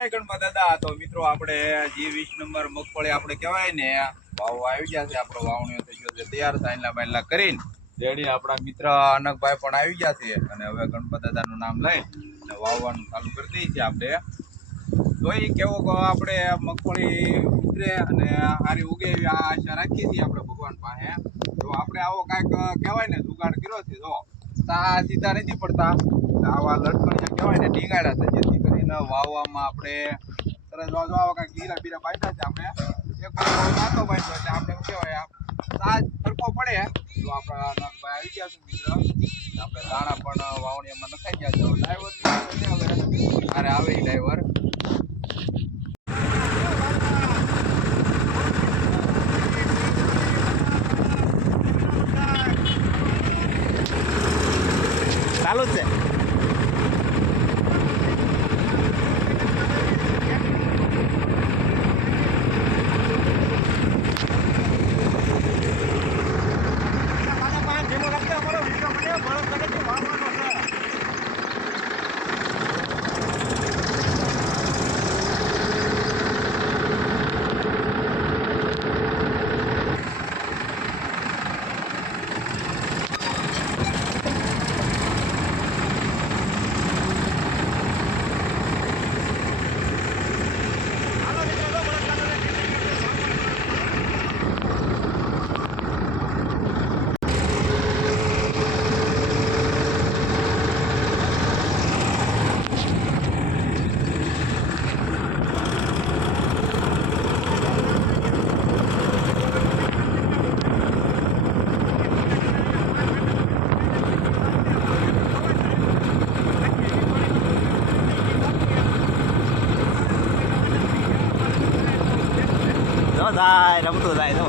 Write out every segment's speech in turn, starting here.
ગણપત દાદા તો મિત્રો આપણે G20 નંબર મગફળી આપણે કહેવાય ને ભાવ આવી ગયા છે. આપણો વાવણીઓ થઈ ગયો છે તૈયાર સાઈનલા બાઈનલા કરીને રેડી. આપણા મિત્ર અનકભાઈ પણ આવી ગયા છે અને હવે ગણપત દાદાનું નામ લઈ અને વાવવાનું ચાલુ કરી દઈએ છીએ આપણે. તો એ કેવો આપણે મગફળી ઉતરે અને સારી ઉગે એવી આશા રાખીએ છીએ આપણે ભગવાન પાસે. તો આપણે આવો કાંઈક કહેવાય ને જુગાડ કર્યો છે. જો તા સીધા નથી પડતા, આવા લટકણિયા કહેવાય ને ટીંગાડ્યા છે, જેથી કરીને વાવવામાં આપણે સરસ આવા કાંઈક ગીરા બીરા બાંધ્યા છે. આપણે એક નાતો બાંધ્યો એટલે આપણે શું કહેવાય સાજ સરખો પડે તો આપણા નખભાઈ આવી ગયા છે મિત્ર. આપણે દાણા પણ વાવણીમાં નખાઈ ગયા છે. ડ્રાઈવર અરે આવે ડ્રાઈવર ચાલુ જ છે. જાય રમતું જાય તો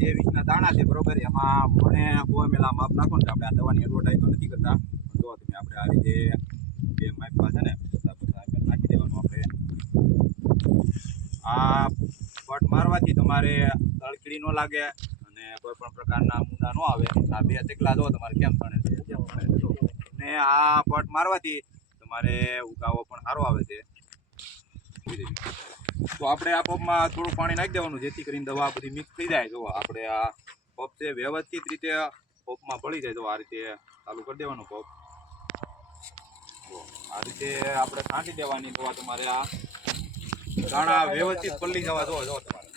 જે વીસના દાણા છે બરોબર, એમાં મને મેલા માપ નાખો ને આપણે આ દવાની એડવર્ટાઈઝ તો નથી કરતા. જો તમે આપણે આ રીતે બે માપમાં છે ને નાખી દેવાનું. આપણે આ પટ મારવાથી તમારે તળકીડી ન લાગે અને કોઈ પણ પ્રકારના મૂંડા ન આવે. આ બે ચકલા જો તમારે કેમ ભણે છે ને આ પટ મારવાથી તમારે ઉગાવો પણ સારો આવે છે. તો આપણે આ પંપમાં થોડું પાણી નાખી દેવાનું, જેથી કરીને દવા બધી મિક્સ થઈ જાય. જો આપણે આ પંપ છે વ્યવસ્થિત રીતે પંપમાં ભળી જાય. તો આ રીતે ચાલુ કરી દેવાનું પંપ. આ રીતે આપણે છાંટી દેવાની દવા. તમારે આ દાણા વ્યવસ્થિત પલળી જવા દો. જો તમારે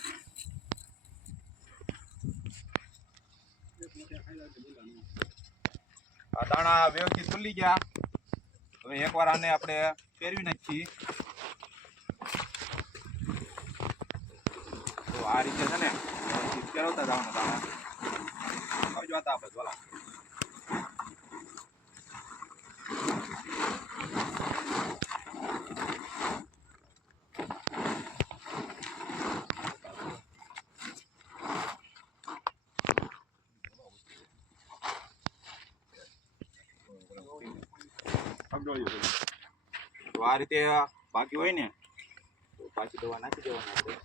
આ દાણા વ્યવસ્થિત પલળી ગયા. હવે એકવાર આને આપણે ફેરવી નાખીએ. આ રીતે છે ને ફેરવતા જવાના દાણા. હવે જોતા આપણે બોલા તો આ રીતે બાકી હોય ને તો બાકી દવા નાખી દેવાની આપણે.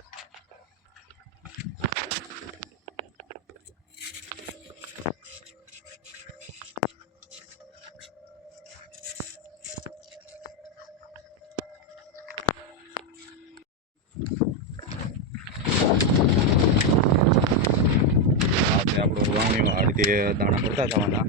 આપણો વાવણીમાં આ રીતે દાણા કરતા જવાના.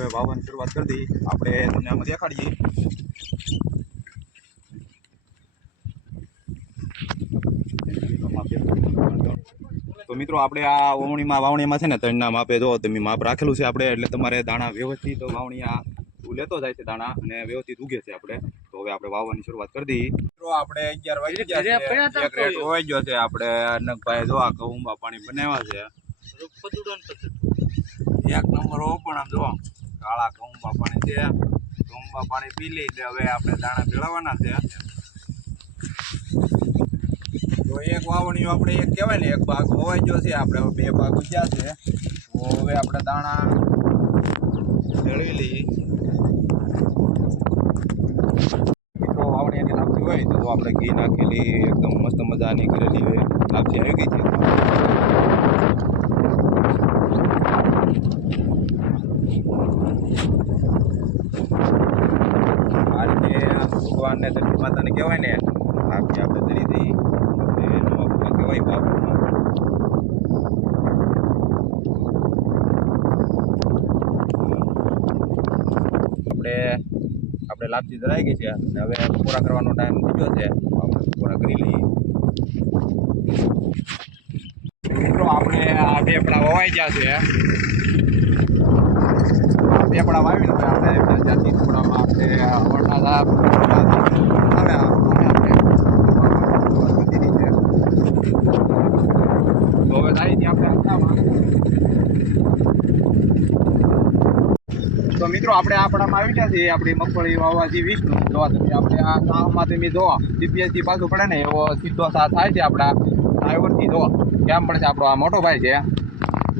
હવે વાવવાની શરૂઆત કરી દઈએ. આપણે તમને આમાં દેખાડીએ. તો મિત્રો આપણે આ વાવણીમાં છે ને 3ના માપે જો તમે માપ રાખેલું છે આપણે, એટલે તમારે દાણા વ્યવસ્થિત વાવણી આ લેતો જાય છે દાણા અને વ્યવસ્થિત ઉગે છે આપણે. તો હવે આપણે વાવવાની શરૂઆત કરી દઈએ. મિત્રો આપણે 11 વાગી ગયા છે, એક રેટ હોઈ ગયો છે. આપણે અનકભાઈ જો આ ઘઉંમાં પાણી બનાવ્યા છે, એક નંબર હો. પણ આમ જો કાળા ઘઉંમાં પાણી છે, ઘઉંમાં પાણી પી લઈ એટલે હવે આપણે દાણા ભેળવવાના છે. તો એક વાવણીઓ આપણે એક કહેવાય ને એક ભાગ હોવાઈ ગયો છે, આપણે હવે 2 ભાગ ઉગ્યા છે. તો હવે આપણે દાણા ભેળવી લઈએ. મિત્રો વાવણીની લાપસી હોય તો આપણે ઘી નાખેલી એકદમ મસ્ત મજાની કરેલી લાપસી આવી ગઈ છે. આ રીતે ભગવાનને દરેક માતાને કહેવાય ને લાપસી આપણે ધરી દઈએ. કહેવાય બાપુમાં આપણે લાપસી ધરાઈ ગઈ છે અને હવે પૂરા કરવાનો ટાઈમ થઈ ગયો છે. આપણે પૂરા કરી લઈએ. મિત્રો આપણે આ ઢેપડા વવાઈ ગયા છે. ઢેપડા વાવીને આપણે જાતિ ટુકડામાં આપણે વરસાદ તો હવે થાય આપણે. તો મિત્રો આપણે આપણામાં આવી ગયા છીએ આપણી મગફળી વાવવાથી 20નું. જોવા તમે આપણે આ સાહમાં તમે જોવા જીપીએસથી પાછું પડે ને એવો સીધો સાહ થાય છે. આપણા ડ્રાઈવરથી જોવા કેમ પડે છે. આપણો આ મોટો ભાઈ છે,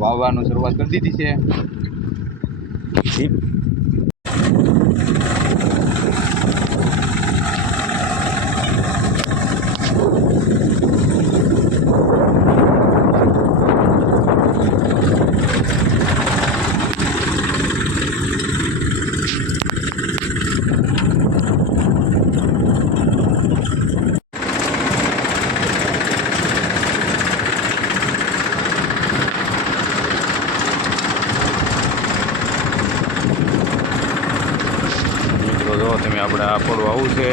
વાવવાનું શરૂઆત કરી દીધી છે. જો તમે આપણે આ પડું આવું છે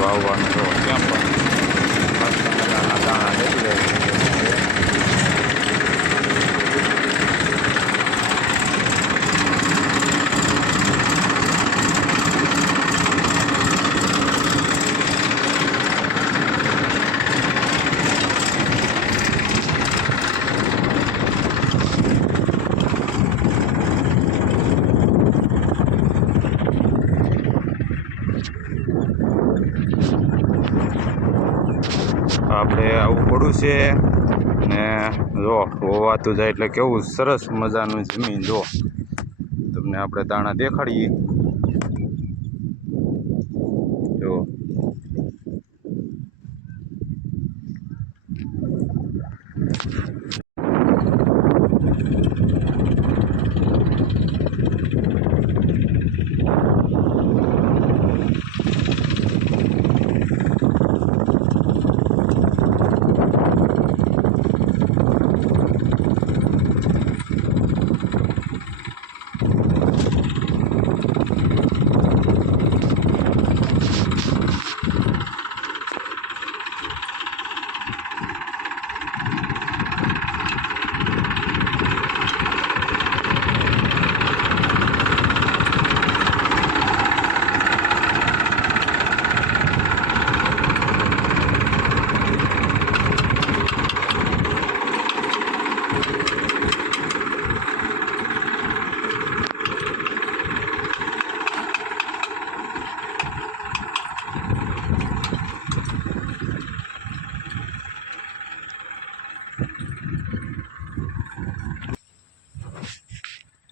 વાવવાનું જો કેમ પણ દાણા જતી રહે. આપણે આવું પડું છે ને જો હોવાતું જાય એટલે કેવું સરસ મજાનું જમીન. જો તમને આપણે દાણા દેખાડીએ. જો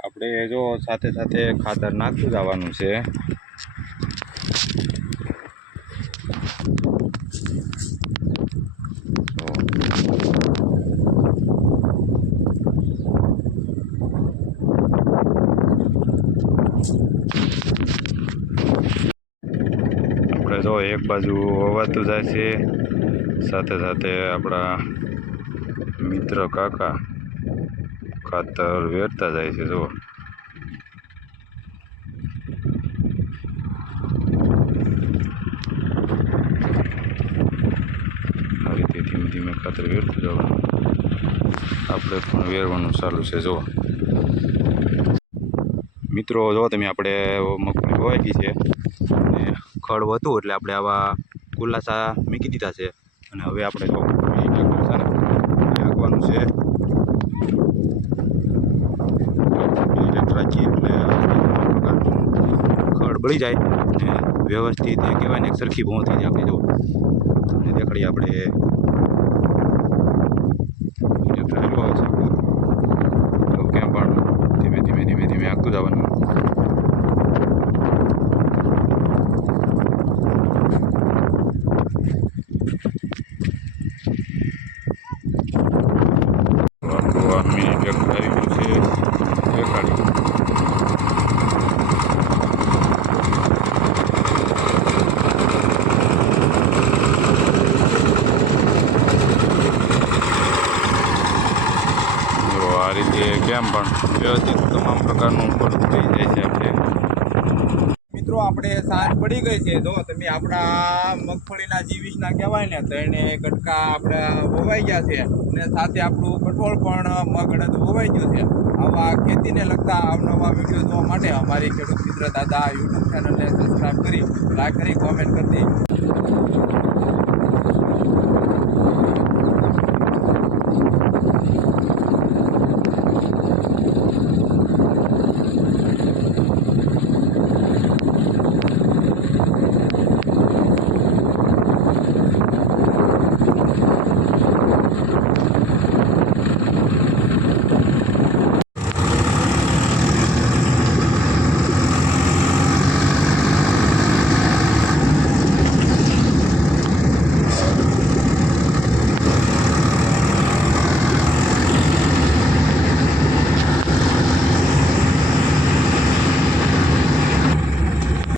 આપણે જો સાથે સાથે ખાતર નાખતું જવાનું છે. આપણે જો એક બાજુ વવાતું જાય છે, સાથે સાથે આપણા મિત્ર કાકા ખાતર વેરતા જાય છે. જો ખાતર વેરતું જવાનું. આપણે પણ વેરવાનું ચાલુ છે. જો મિત્રો, જો તમે આપણે મગફળી વવાઈ ગઈ છે અને ખડ હતું એટલે આપણે આવા ખુલ્લાસા મૂકી દીધા છે. અને હવે આપણે નાખવાનું છે રાખીએ એટલે ખડ બળી જાય અને વ્યવસ્થિત કહેવાય ને એક સરખી ભોં થઈ જાય. આપણે જો તમને દેખાડીએ આપણે ચાલુ આવે છે તો ક્યાં પણ ધીમે ધીમે ધીમે ધીમે આગતું જવાનું. મિની ટ્રેક્ટર આવી ગયું છે દેખાડી. આ રીતે કેમ પણ વ્યવસ્થિત તમામ પ્રકારનું ફળ થઈ જાય છે. આપણે મિત્રો આપણે સાંજ પડી ગઈ છે. જો તમે આપણા મગફળીના G20 કહેવાય ને તો એને કટકા આપણા વવાઈ ગયા છે અને સાથે આપણું કઠોળ પણ મગ અડદ વવાઈ ગયું છે. આવા ખેતીને લગતા અવનવા વિડીયો જોવા માટે અમારી ખેડૂત મિત્ર દાદા યુટ્યુબ ચેનલને સબસ્ક્રાઈબ કરી લાઈક કરી કોમેન્ટ કરી દેજો.